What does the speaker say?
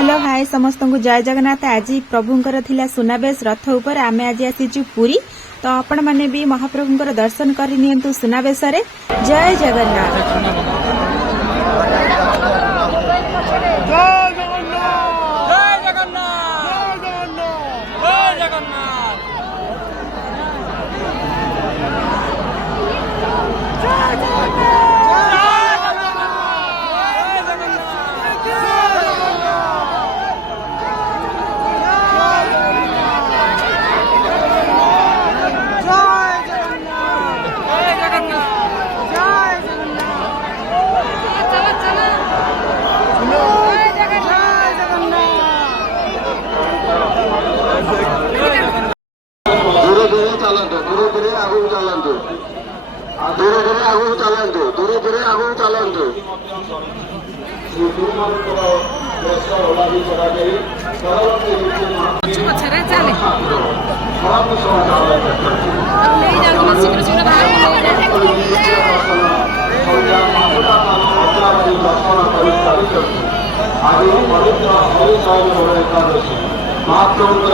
Hello hi समस्त को जय जगन्नाथ। आज प्रभुंकर थिला सुनाबेश रथ उपर आमे आज आसीचु पुरी। तो आपण माने भी महाप्रभुंकर दर्शन करि नियंतु सुनाबेश रे। जय जगन्नाथ। आज